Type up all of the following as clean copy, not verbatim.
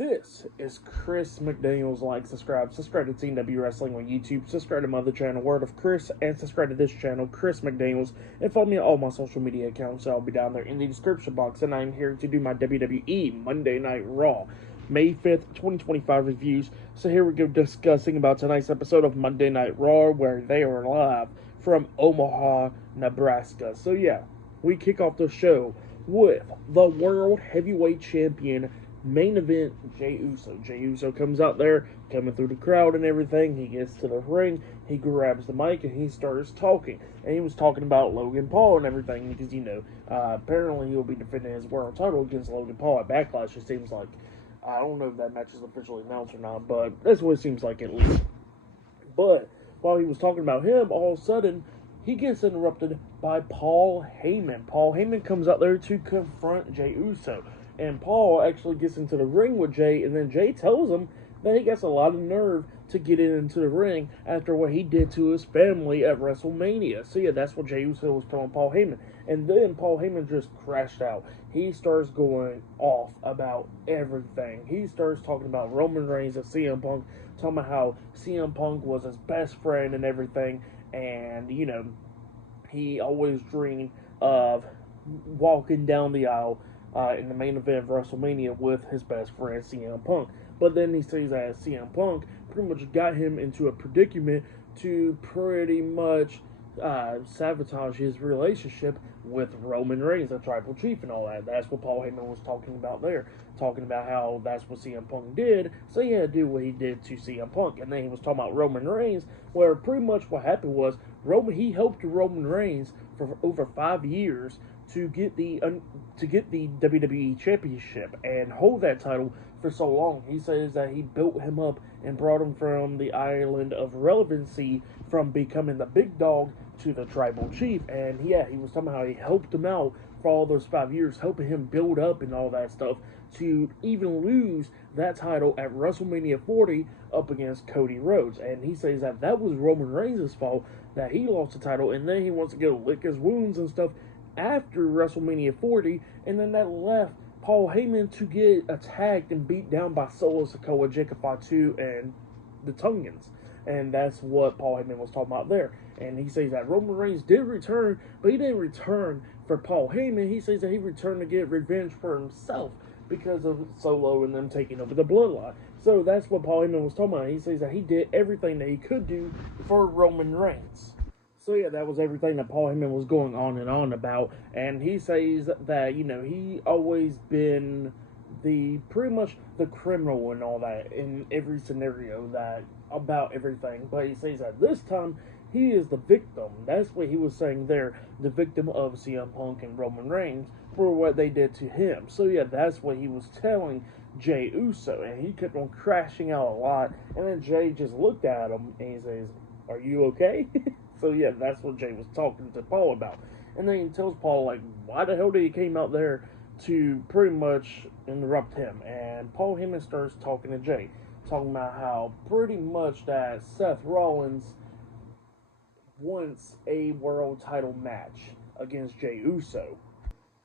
This is Chris McDaniels. Like, subscribe to TNW Wrestling on YouTube, subscribe to my other channel, Word of Chris, and subscribe to this channel, Chris McDaniels, and follow me on all my social media accounts. I'll be down there in the description box, and I'm here to do my WWE Monday Night Raw, May 5th, 2025 reviews. So here we go discussing about tonight's episode of Monday Night Raw, where they are live from Omaha, Nebraska. So yeah, we kick off the show with the World Heavyweight Champion main event, Jey Uso. Jey Uso comes out there, coming through the crowd and everything. He gets to the ring, he grabs the mic, and he starts talking. And he was talking about Logan Paul and everything, because, apparently he'll be defending his world title against Logan Paul at Backlash, it seems like. I don't know if that match is officially announced or not, but that's what it seems like at least. But while he was talking about him, all of a sudden, he gets interrupted by Paul Heyman. Paul Heyman comes out there to confront Jey Uso. And Paul actually gets into the ring with Jey, and then Jey tells him that he gets a lot of nerve to get into the ring after what he did to his family at WrestleMania. So yeah, that's what Jey Uso was telling Paul Heyman. And then Paul Heyman just crashed out. He starts going off about everything. He starts talking about Roman Reigns and CM Punk, talking about how CM Punk was his best friend and everything. And, he always dreamed of walking down the aisle in the main event of WrestleMania with his best friend CM Punk. But then he says that CM Punk pretty much got him into a predicament to pretty much sabotage his relationship with Roman Reigns, the Tribal Chief, and all that. That's what Paul Heyman was talking about there. Talking about how that's what CM Punk did, so he had to do what he did to CM Punk. And then he was talking about Roman Reigns, where pretty much what happened was he helped Roman Reigns for over 5 years to get the WWE Championship and hold that title for so long. He says that he built him up and brought him from the island of relevancy, from becoming the big dog to the Tribal Chief. And yeah, he was talking about how he helped him out for all those 5 years, helping him build up and all that stuff, to even lose that title at WrestleMania 40 up against Cody Rhodes. And he says that that was Roman Reigns' fault, that he lost the title, and then he wants to go lick his wounds and stuff after WrestleMania 40, and then that left Paul Heyman to get attacked and beat down by Solo Sikoa, Jacob Fatu, and the Tungans. And that's what Paul Heyman was talking about there. And he says that Roman Reigns did return, but he didn't return for Paul Heyman. He says that he returned to get revenge for himself because of Solo and them taking over the bloodline. So that's what Paul Heyman was talking about. He says that he did everything that he could do for Roman Reigns. So yeah, that was everything that Paul Heyman was going on and on about. And he says that, he always been pretty much the criminal and all that in every scenario, that about everything. But he says that this time he is the victim. That's what he was saying there, the victim of CM Punk and Roman Reigns for what they did to him. So yeah, that's what he was telling Jey Uso, and he kept on crashing out a lot. And then Jey just looked at him and he says, "Are you okay?" So yeah, that's what Jey was talking to Paul about. And then he tells Paul, like, why the hell did he came out there to pretty much interrupt him? And Paul Heyman starts talking to Jey, talking about how pretty much that Seth Rollins wants a world title match against Jey Uso.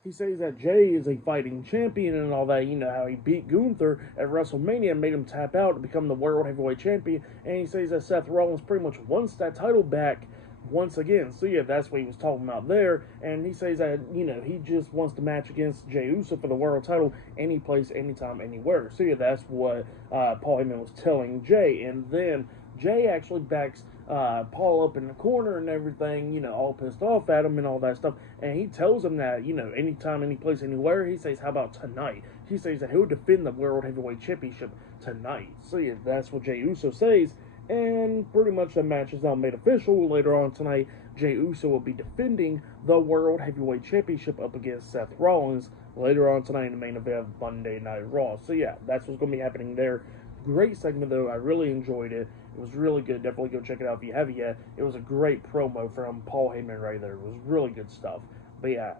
He says that Jey is a fighting champion and all that, how he beat Gunther at WrestleMania and made him tap out to become the World Heavyweight Champion. And he says that Seth Rollins pretty much wants that title back once again. So yeah, that's what he was talking about there. And he says that, he just wants to match against Jey Uso for the world title any place, anytime, anywhere. So yeah, that's what Paul Heyman was telling Jey. And then Jey actually backs Paul up in the corner and everything, all pissed off at him and all that stuff. And he tells him that, anytime, any place, anywhere. He says, how about tonight? He says that he'll defend the World Heavyweight Championship tonight. So yeah, that's what Jey Uso says. And pretty much the match is now made official. Later on tonight, Jey Uso will be defending the World Heavyweight Championship up against Seth Rollins later on tonight in the main event of Monday Night Raw. So yeah, that's what's going to be happening there. Great segment though. I really enjoyed it. It was really good. Definitely go check it out if you haven't yet. It was a great promo from Paul Heyman right there. It was really good stuff. But yeah,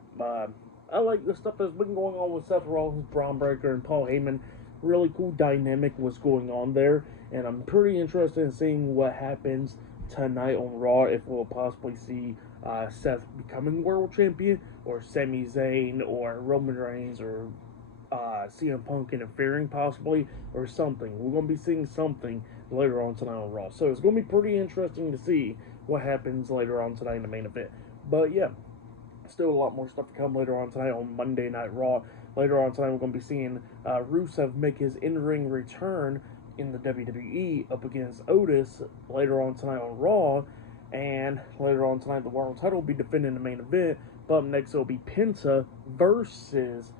I like the stuff that's been going on with Seth Rollins, Braun Breaker, and Paul Heyman. Really cool dynamic was going on there. And I'm pretty interested in seeing what happens tonight on Raw, if we'll possibly see Seth becoming world champion, or Sami Zayn, or Roman Reigns, or CM Punk interfering possibly or something. We're going to be seeing something later on tonight on Raw. So it's going to be pretty interesting to see what happens later on tonight in the main event. But yeah, still a lot more stuff to come later on tonight on Monday Night Raw. Later on tonight, we're going to be seeing Rusev make his in-ring return in the WWE up against Otis later on tonight on Raw. And later on tonight, the World title will be defending the main event. But up next, it'll be Penta versus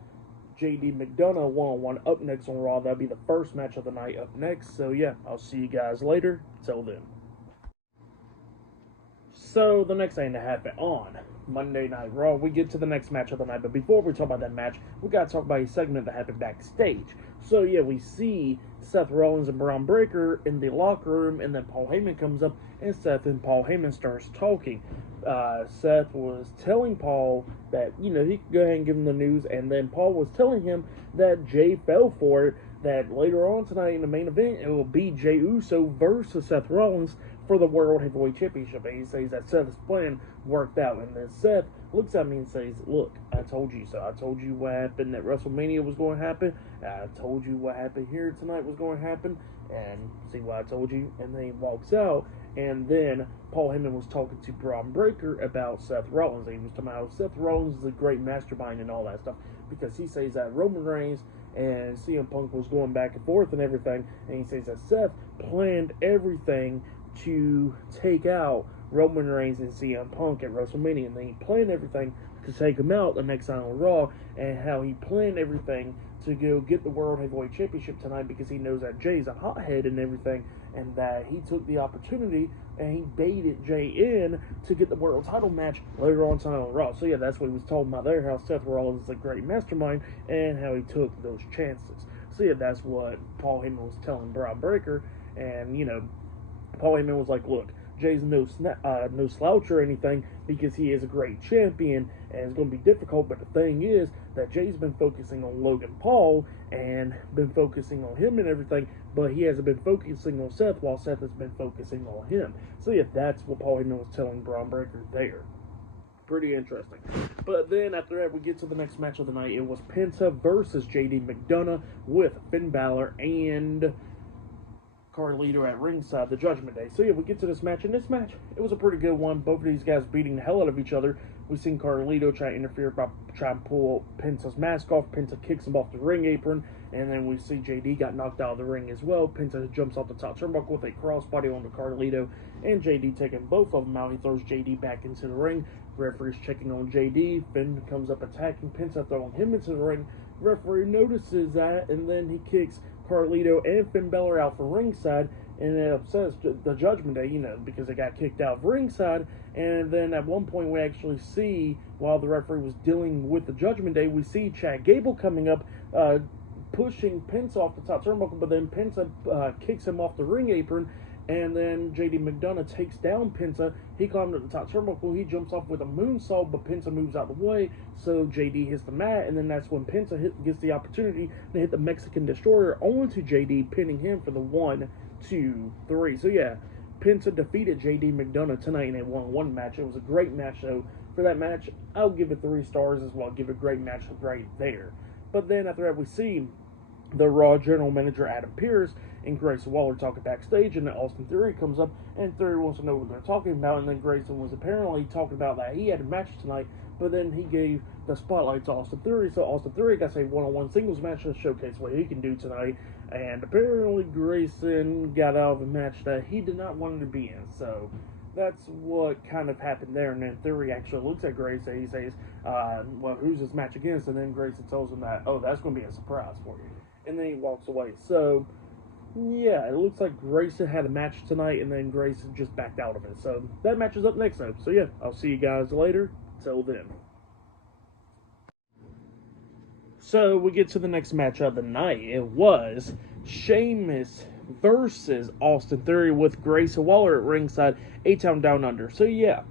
JD McDonough one-on-one up next on Raw. That'll be the first match of the night up next. So yeah, I'll see you guys later. Till then. So the next thing to happen on Monday Night Raw, we get to the next match of the night. But before we talk about that match, we gotta talk about a segment that happened backstage. So yeah, we see Seth Rollins and Braun Breaker in the locker room, and then Paul Heyman comes up, and Seth and Paul Heyman starts talking. Seth was telling Paul that, he could go ahead and give him the news, and then Paul was telling him that Jay fell for it, that later on tonight in the main event, it will be Jey Uso versus Seth Rollins for the World Heavyweight Championship. And he says that Seth's plan worked out. And then Seth looks at me and says, look, I told you so. I told you what happened at WrestleMania was going to happen. I told you what happened here tonight was going to happen. And see what I told you? And then he walks out. And then Paul Heyman was talking to Braun Breaker about Seth Rollins. And he was talking about how Seth Rollins is a great mastermind and all that stuff. Because he says that Roman Reigns and CM Punk was going back and forth and everything. And he says that Seth planned everything to take out Roman Reigns and CM Punk at WrestleMania, and then he planned everything to take him out the next night on Raw, and how he planned everything to go get the World Heavyweight Championship tonight because he knows that Jay's a hothead and everything, and that he took the opportunity and he baited Jay in to get the world title match later on tonight on Raw. So yeah, that's what he was talking about there, how Seth Rollins is a great mastermind and how he took those chances. So yeah, that's what Paul Heyman was telling Braun Breaker, and Paul Heyman was like, look, Jay's no slouch or anything because he is a great champion and it's going to be difficult, but the thing is that Jay's been focusing on Logan Paul and been focusing on him and everything, but he hasn't been focusing on Seth while Seth has been focusing on him. So yeah, that's what Paul Heyman was telling Braun Breaker there. Pretty interesting. But then after that, we get to the next match of the night. It was Penta versus JD McDonough with Finn Balor and Carlito at ringside, the Judgment Day. So yeah, we get to this match, and this match, it was a pretty good one. Both of these guys beating the hell out of each other. We've seen Carlito try to interfere by trying to pull Penta's mask off. Penta kicks him off the ring apron, and then we see JD got knocked out of the ring as well. Penta jumps off the top turnbuckle with a crossbody onto Carlito, and JD taking both of them out. He throws JD back into the ring. Referee's checking on JD. Finn comes up attacking Penta, throwing him into the ring. Referee notices that, and then he kicks Carlito and Finn Balor out for ringside, and it upsets the Judgment Day, because they got kicked out of ringside. And then at one point we actually see, while the referee was dealing with the Judgment Day, we see Chad Gable coming up, pushing Penta off the top turnbuckle, but then Penta kicks him off the ring apron, and then JD McDonough takes down Penta. He climbed up the top turnbuckle. He jumps off with a moonsault, but Penta moves out of the way. So JD hits the mat, and then that's when Penta gets the opportunity to hit the Mexican Destroyer onto JD, pinning him for the 1, 2, 3. So yeah, Penta defeated JD McDonough tonight in a 1-on-1 match. It was a great match, though. For that match, I'll give it 3 stars as well. Give it a great match right there. But then after that, we see the Raw General Manager Adam Pearce and Grayson Waller talking backstage, and then Austin Theory comes up, and Theory wants to know what they're talking about, and then Grayson was apparently talking about that he had a match tonight, but then he gave the spotlight to Austin Theory, so Austin Theory got a one-on-one singles match to showcase what he can do tonight, and apparently Grayson got out of a match that he did not want to be in, so that's what kind of happened there. And then Theory actually looks at Grayson and he says, well, who's this match against? And then Grayson tells him that, oh, that's going to be a surprise for you. And then he walks away. So, yeah, it looks like Grayson had a match tonight, and then Grayson just backed out of it. So that match is up next time. So, yeah, I'll see you guys later. Till then. So we get to the next match of the night. It was Sheamus versus Austin Theory with Grayson Waller at ringside, A-Town Down Under. So yeah,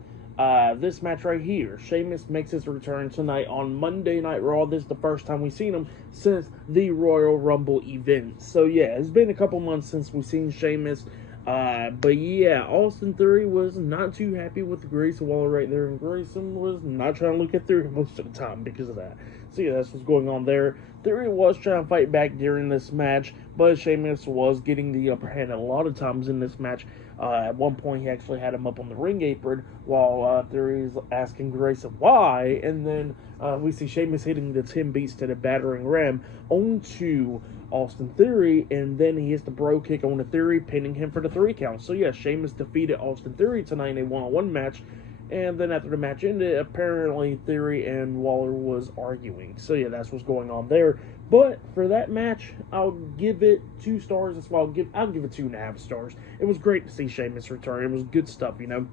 this match right here, Sheamus makes his return tonight on Monday Night Raw. This is the first time we've seen him since the Royal Rumble event. So yeah, it's been a couple months since we've seen Sheamus. But yeah, Austin Theory was not too happy with Grayson Waller right there, and Grayson was not trying to look at Theory most of the time because of that. So yeah, that's what's going on there. Theory was trying to fight back during this match, but Sheamus was getting the upper hand a lot of times in this match. At one point, he actually had him up on the ring apron while Theory is asking Grayson why, and then we see Sheamus hitting the 10 beats to the battering ram onto Austin Theory, and then he hits the bro kick on the Theory, pinning him for the 3 count. So yeah, Sheamus defeated Austin Theory tonight in a one-on-one match. And then after the match ended, apparently Theory and Waller was arguing. So yeah, that's what's going on there. But for that match, I'll give it 2 stars. That's why I'll give it 2.5 stars. It was great to see Sheamus return. It was good stuff, you know.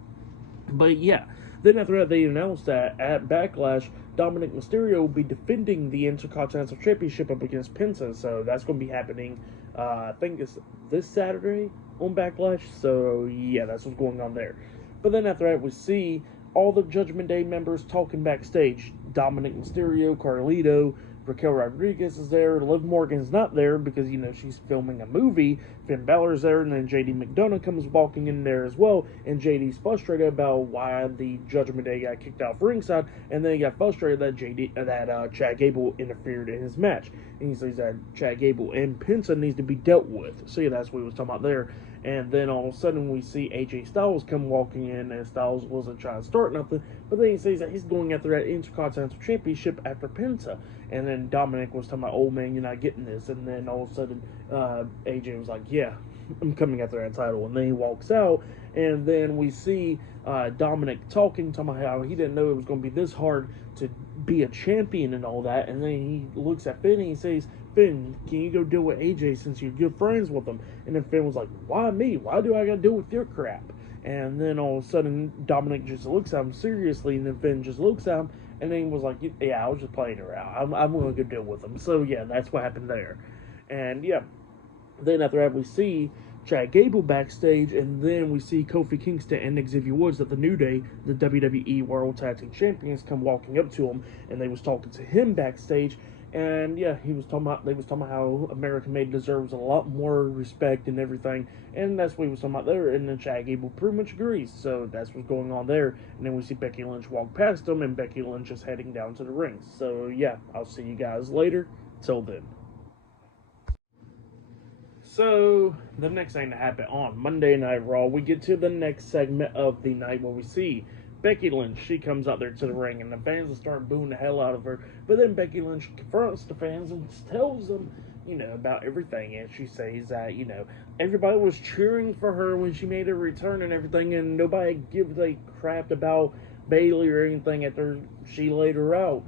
But yeah, then after that, they announced that at Backlash, Dominic Mysterio will be defending the Intercontinental Championship up against Penta. So that's going to be happening, I think it's this Saturday on Backlash. So yeah, that's what's going on there. But then after that, we see all the Judgment Day members talking backstage. Dominic Mysterio, Carlito, Raquel Rodriguez is there. Liv Morgan's not there because, you know, she's filming a movie. Finn Balor's there, and then JD McDonough comes walking in there as well. And JD's frustrated about why the Judgment Day got kicked off ringside, and then he got frustrated that Chad Gable interfered in his match. And he says that Chad Gable and Penta needs to be dealt with. So yeah, that's what he was talking about there. And then all of a sudden we see AJ Styles come walking in, and Styles wasn't trying to start nothing, but then he says that he's going after that Intercontinental Championship after Penta. And then Dominic was talking about, oh man, you're not getting this. And then all of a sudden AJ was like, yeah, I'm coming after that title. And then he walks out, and then we see Dominic talking about how he didn't know it was going to be this hard to be a champion and all that. And then he looks at Finn and he says, Finn, can you go deal with AJ since you're good friends with him? And then Finn was like, why me? Why do I got to deal with your crap? And then all of a sudden, Dominic just looks at him seriously, and then Finn just looks at him, and then he was like, yeah, I was just playing around. I'm going to go deal with him. So yeah, that's what happened there. And yeah, then after that, we see Chad Gable backstage, and then we see Kofi Kingston and Xavier Woods at the New Day, the WWE World Tag Team Champions, come walking up to him, and they was talking to him backstage. And yeah, they was talking about how American Made deserves a lot more respect and everything, and that's what he was talking about there. And then Chad Gable pretty much agrees, so that's what's going on there. And then we see Becky Lynch walk past him, and Becky Lynch is heading down to the ring. So yeah, I'll see you guys later. Till then. So the next thing to happen on Monday Night Raw, we get to the next segment of the night where we see Becky Lynch. She comes out there to the ring, and the fans will start booing the hell out of her. But then Becky Lynch confronts the fans and tells them, you know, about everything. And she says that, you know, everybody was cheering for her when she made her return and everything, and nobody gives a crap about Bayley or anything after she laid her out.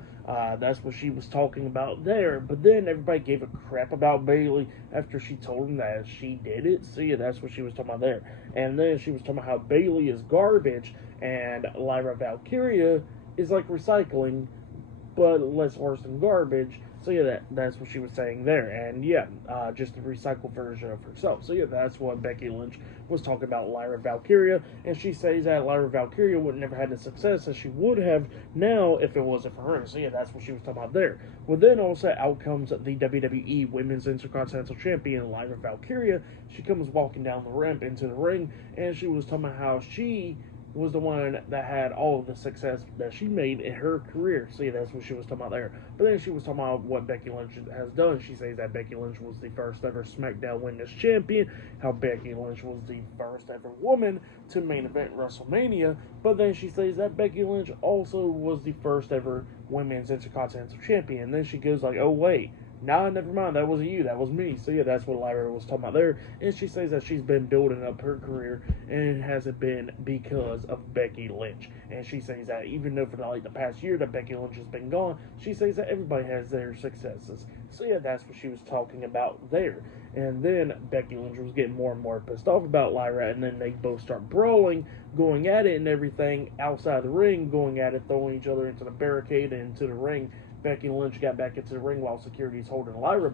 That's what she was talking about there. But then everybody gave a crap about Bayley after she told them that she did it. So yeah, that's what she was talking about there. And then she was talking about how Bayley is garbage and Lyra Valkyria is like recycling, but less worse than garbage. So yeah, that's what she was saying there. And yeah, just a recycled version of herself. So yeah, that's what Becky Lynch was talking about Lyra Valkyria. And she says that Lyra Valkyria would never had the success that she would have now if it wasn't for her. So yeah, that's what she was talking about there. Well, then also out comes the WWE Women's Intercontinental Champion Lyra Valkyria. She comes walking down the ramp into the ring, and she was talking about how she was the one that had all of the success that she made in her career. See, that's what she was talking about there. But then she was talking about what Becky Lynch has done. She says that Becky Lynch was the first ever SmackDown Women's Champion, how Becky Lynch was the first ever woman to main event WrestleMania. But then she says that Becky Lynch also was the first ever Women's Intercontinental Champion. And then she goes like, oh wait, nah, never mind, that wasn't you, that was me. So yeah, that's what Lyra was talking about there. And she says that she's been building up her career, and it hasn't been because of Becky Lynch. And she says that even though for the past year that Becky Lynch has been gone, she says that everybody has their successes. So yeah, that's what she was talking about there. And then Becky Lynch was getting more and more pissed off about Lyra, and then they both start brawling, going at it and everything outside the ring, going at it, throwing each other into the barricade and into the ring. Becky Lynch got back into the ring while security's holding Lyra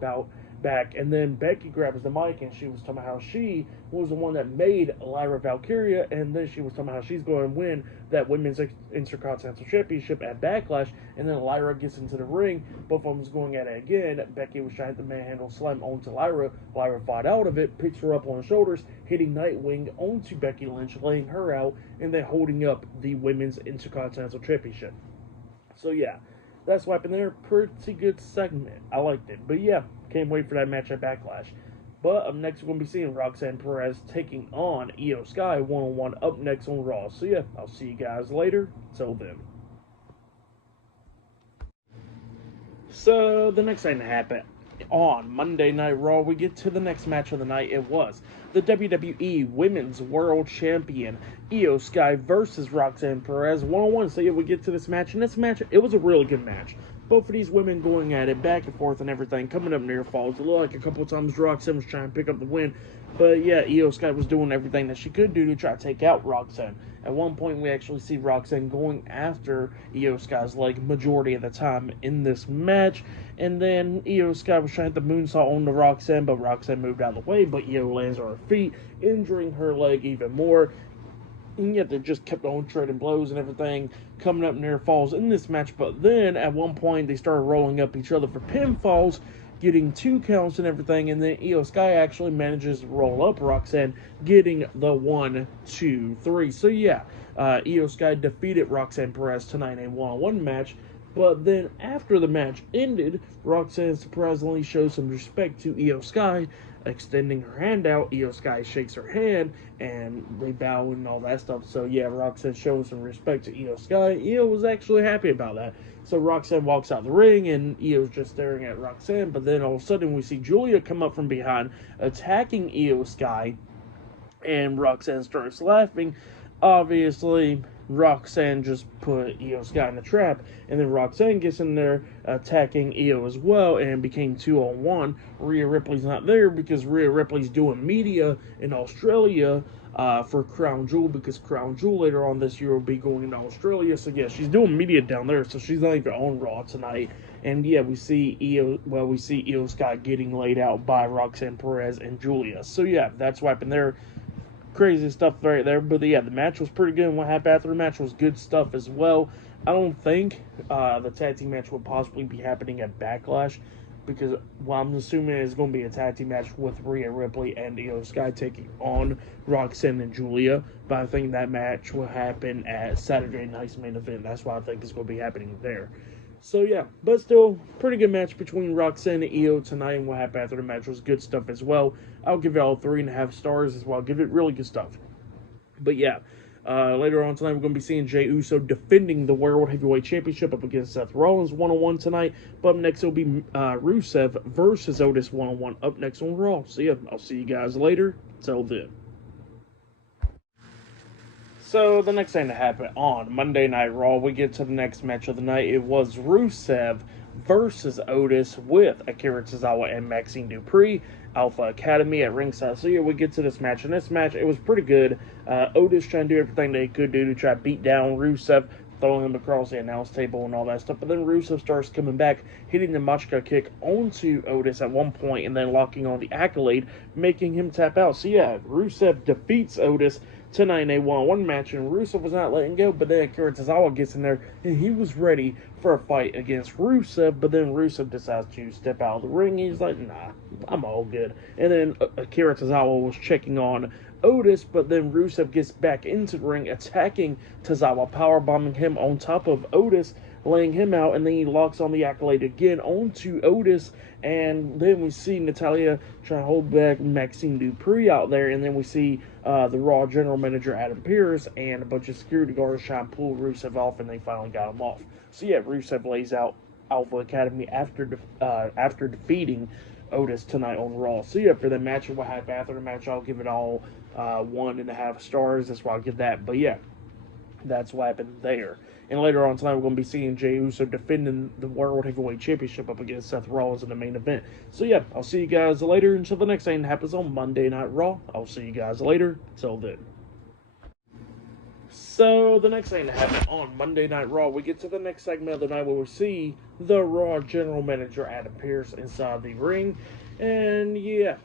back, and then Becky grabs the mic, and she was talking about how she was the one that made Lyra Valkyria, and then she was talking about how she's going to win that Women's Intercontinental Championship at Backlash. And then Lyra gets into the ring, both of them going at it again. Becky was trying to manhandle slam onto Lyra. Lyra fought out of it, picks her up on the shoulders, hitting Nightwing onto Becky Lynch, laying her out, and then holding up the Women's Intercontinental Championship. So yeah, that's what happened there. Pretty good segment. I liked it. But yeah, can't wait for that match at Backlash. But up next, we're going to be seeing Roxanne Perez taking on Io Sky one-on-one up next on Raw. So yeah, I'll see you guys later. Till then. So the next thing to happen on Monday Night Raw, we get to the next match of the night. It was the WWE Women's World Champion Io Sky versus Roxanne Perez one-on-one. So yeah, we get to this match, and this match, it was a really good match. Both of these women going at it back and forth and everything, coming up near falls. It looked like a couple of times Roxanne was trying to pick up the win, but yeah, Io Sky was doing everything that she could do to try to take out Roxanne. At one point, we actually see Roxanne going after Io Sky's leg majority of the time in this match, and then Io Sky was trying to moonsault on to Roxanne, but Roxanne moved out of the way, but Io lands on her feet, injuring her leg even more. And yet they just kept on trading blows and everything, coming up near falls in this match. But then at one point they started rolling up each other for pinfalls, getting 2 counts and everything. And then Io Sky actually manages to roll up Roxanne, getting the 1, 2, 3. So yeah, Io Sky defeated Roxanne Perez tonight in a one-on-one match. But then after the match ended, Roxanne surprisingly shows some respect to Io Sky, extending her hand out. Io Sky shakes her hand, and they bow and all that stuff. So yeah, Roxanne showing some respect to Io Sky. Io was actually happy about that. So Roxanne walks out the ring, and Io's just staring at Roxanne. But then all of a sudden, we see Julia come up from behind, attacking Io Sky, and Roxanne starts laughing. Obviously, Roxanne just put Io Sky in the trap, and then Roxanne gets in there attacking Io as well, and became 2-on-1. Rhea Ripley's not there because Rhea Ripley's doing media in Australia for Crown Jewel, because Crown Jewel later on this year will be going into Australia. So yeah, she's doing media down there, so she's not even on Raw tonight. And yeah, we see Io Sky getting laid out by Roxanne Perez and Julia. So yeah, that's what happened there. Crazy stuff right there. But yeah, the match was pretty good, and what happened after the match was good stuff as well. I don't think the tag team match would possibly be happening at Backlash, because I'm assuming it's going to be a tag team match with Rhea Ripley and Io Sky taking on Roxanne and Julia. But I think that match will happen at Saturday Night's main event. That's why I think it's going to be happening there. So yeah, but still, pretty good match between Roxanne and Io tonight, and what happened after the match was good stuff as well. I'll give it all 3.5 stars as well. I'll give it really good stuff. But yeah, later on tonight, we're going to be seeing Jey Uso defending the World Heavyweight Championship up against Seth Rollins one-on-one tonight. But up next, it'll be Rusev versus Otis one-on-one up next on Raw. So yeah, I'll see you guys later. Till then. So the next thing to happen on Monday Night Raw, we get to the next match of the night. It was Rusev versus Otis with Akira Tozawa and Maxine Dupree, Alpha Academy at ringside. So yeah, we get to this match. And this match, it was pretty good. Otis trying to do everything they could do to try to beat down Rusev, throwing him across the announce table and all that stuff. But then Rusev starts coming back, hitting the Machka kick onto Otis at one point, and then locking on the Accolade, making him tap out. So yeah, Rusev defeats Otis tonight in a one-on-one match, and Rusev was not letting go. But then Akira Tozawa gets in there, and he was ready for a fight against Rusev. But then Rusev decides to step out of the ring. He's like, nah, I'm all good. And then Akira Tozawa was checking on Otis, but then Rusev gets back into the ring, attacking Tozawa, powerbombing him on top of Otis, laying him out, and then he locks on the Accolade again onto Otis. And then we see Natalya trying to hold back Maxine Dupree out there, and then we see the Raw General Manager Adam Pearce and a bunch of security guards trying to pull Rusev off, and they finally got him off. So yeah, Rusev lays out Alpha Academy after defeating Otis tonight on Raw. So yeah, for the match and what happened after the match, I'll give it all 1.5 stars. That's why I'll give that. But yeah, that's what happened there. And later on tonight, we're going to be seeing Jey Uso defending the World Heavyweight Championship up against Seth Rollins in the main event. So yeah, I'll see you guys later. Until the next thing happens on Monday Night Raw, I'll see you guys later. Till then. So the next thing to happen on Monday Night Raw, we get to the next segment of the night where we see the Raw General Manager Adam Pearce inside the ring. And yeah,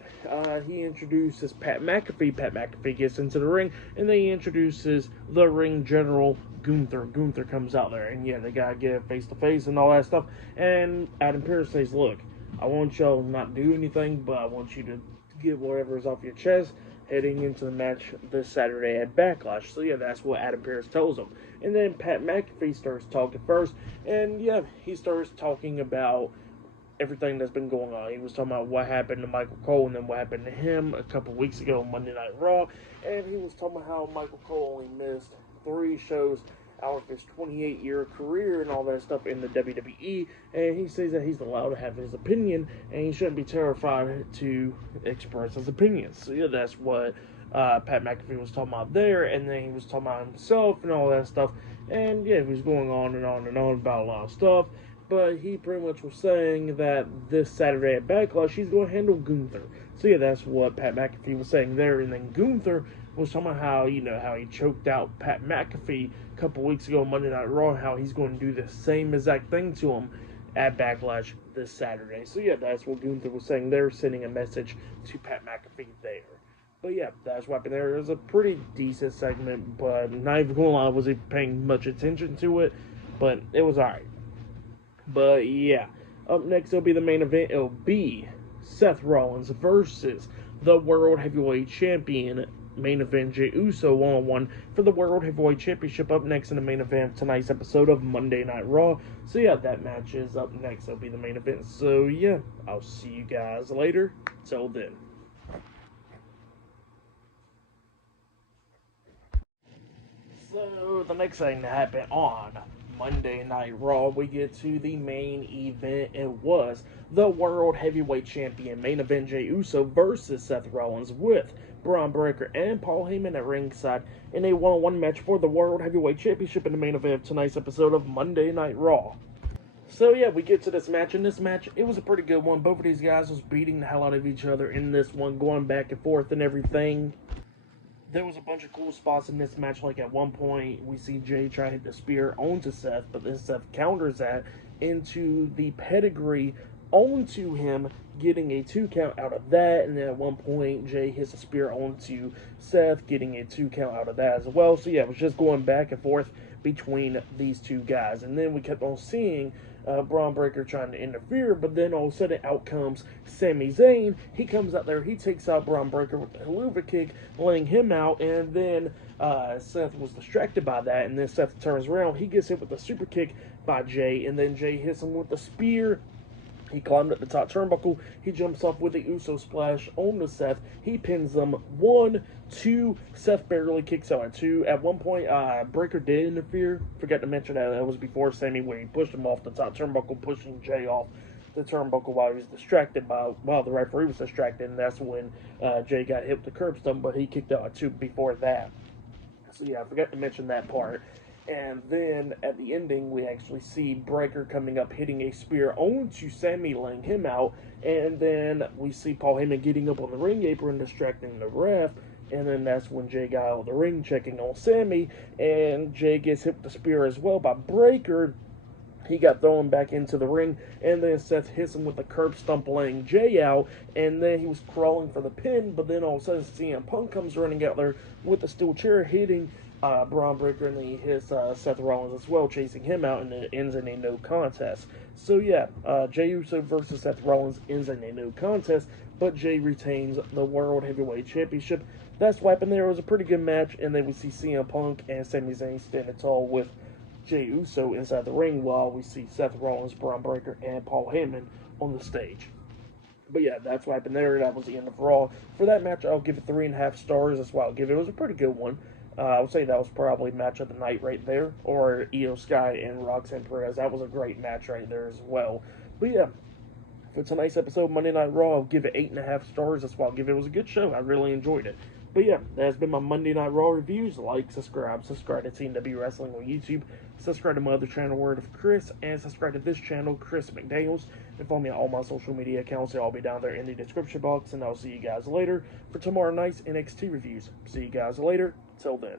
he introduces Pat McAfee. Pat McAfee gets into the ring, and then he introduces the ring general, Gunther. Gunther comes out there, and yeah, they gotta get face to face and all that stuff. And Adam Pearce says, look, I want y'all to not do anything, but I want you to get whatever's off your chest heading into the match this Saturday at Backlash. So yeah, that's what Adam Pearce tells him. And then Pat McAfee starts talking first, and yeah, he starts talking about everything that's been going on. He was talking about what happened to Michael Cole and then what happened to him a couple weeks ago on Monday Night Raw, and he was talking about how Michael Cole only missed 3 shows out of his 28-year career and all that stuff in the WWE, and he says that he's allowed to have his opinion, and he shouldn't be terrified to express his opinions. So yeah, that's what Pat McAfee was talking about there, and then he was talking about himself and all that stuff, and yeah, he was going on and on and on about a lot of stuff, but he pretty much was saying that this Saturday at Backlash, he's going to handle Gunther. So yeah, that's what Pat McAfee was saying there, and then Gunther was talking about how, how he choked out Pat McAfee a couple weeks ago on Monday Night Raw, and how he's going to do the same exact thing to him at Backlash this Saturday. So yeah, that's what Gunther was saying there, sending a message to Pat McAfee there. But yeah, that's what happened there. It was a pretty decent segment, but not even going to lie, I wasn't paying much attention to it, but it was alright. But yeah, up next it'll be the main event. It'll be Seth Rollins versus the World Heavyweight Champion. Main event, Jey Uso one-on-one for the World Heavyweight Championship. Up next in the main event of tonight's episode of Monday Night Raw. So yeah, that match is up next. It'll be the main event. So yeah, I'll see you guys later. Till then. So the next thing to happen on Monday Night Raw, we get to the main event. It was the World Heavyweight Champion main event, Jey Uso versus Seth Rollins, with Braun Breaker and Paul Heyman at ringside in a one-on-one match for the World Heavyweight Championship in the main event of tonight's episode of Monday Night Raw. So yeah, we get to this match. In this match, it was a pretty good one. Both of these guys was beating the hell out of each other in this one, going back and forth and everything. There was a bunch of cool spots in this match, like at one point we see Jey try to hit the spear onto Seth, but then Seth counters that into the pedigree onto him, getting a 2 count out of that, and then at one point Jey hits a spear onto Seth, getting a 2 count out of that as well. So yeah, it was just going back and forth between these two guys, and then we kept on seeing Braun Breaker trying to interfere, but then all of a sudden out comes Sami Zayn. He comes out there, he takes out Braun Breaker with the Helluva Kick, laying him out, and then Seth was distracted by that, and then Seth turns around, he gets hit with the super kick by Jey, and then Jey hits him with the spear. He climbed up the top turnbuckle. He jumps off with the Uso splash on the Seth. He pins them 1, 2. Seth barely kicks out at 2. At one point, Breaker did interfere. Forgot to mention that. That was before Sami, where he pushed him off the top turnbuckle, pushing Jey off the turnbuckle while he was distracted while the referee was distracted. And that's when Jey got hit with the curb stomp, but he kicked out at 2 before that. So yeah, I forgot to mention that part. And then at the ending, we actually see Breaker coming up, hitting a spear onto Sami, laying him out. And then we see Paul Heyman getting up on the ring apron, distracting the ref. And then that's when Jey got out of the ring, checking on Sami. And Jey gets hit with the spear as well by Breaker. He got thrown back into the ring, and then Seth hits him with a curb stomp, laying Jey out, and then he was crawling for the pin, but then all of a sudden CM Punk comes running out there with a steel chair, hitting Braun Breaker, and then he hits Seth Rollins as well, chasing him out, and it ends in a no contest. So yeah, Jey Uso versus Seth Rollins ends in a no contest, but Jey retains the World Heavyweight Championship. That's what happened there. It was a pretty good match, and then we see CM Punk and Sami Zayn standing tall with Jey Uso inside the ring, while we see Seth Rollins, Braun Breaker, and Paul Heyman on the stage. But yeah, that's what happened there. That was the end of Raw. For that match, I'll give it 3.5 stars. That's what I'll give it. It was a pretty good one. I would say that was probably match of the night right there. Or Io Sky and Roxanne Perez. That was a great match right there as well. But yeah, for tonight's episode of Monday Night Raw, I'll give it 8.5 stars. That's what I'll give it. It was a good show. I really enjoyed it. But yeah, that has been my Monday Night Raw reviews. Like, subscribe to TW Wrestling on YouTube. Subscribe to my other channel, Word of Chris. And subscribe to this channel, Chris McDaniels. And follow me on all my social media accounts. They'll all be down there in the description box. And I'll see you guys later for tomorrow night's NXT reviews. See you guys later. Till then.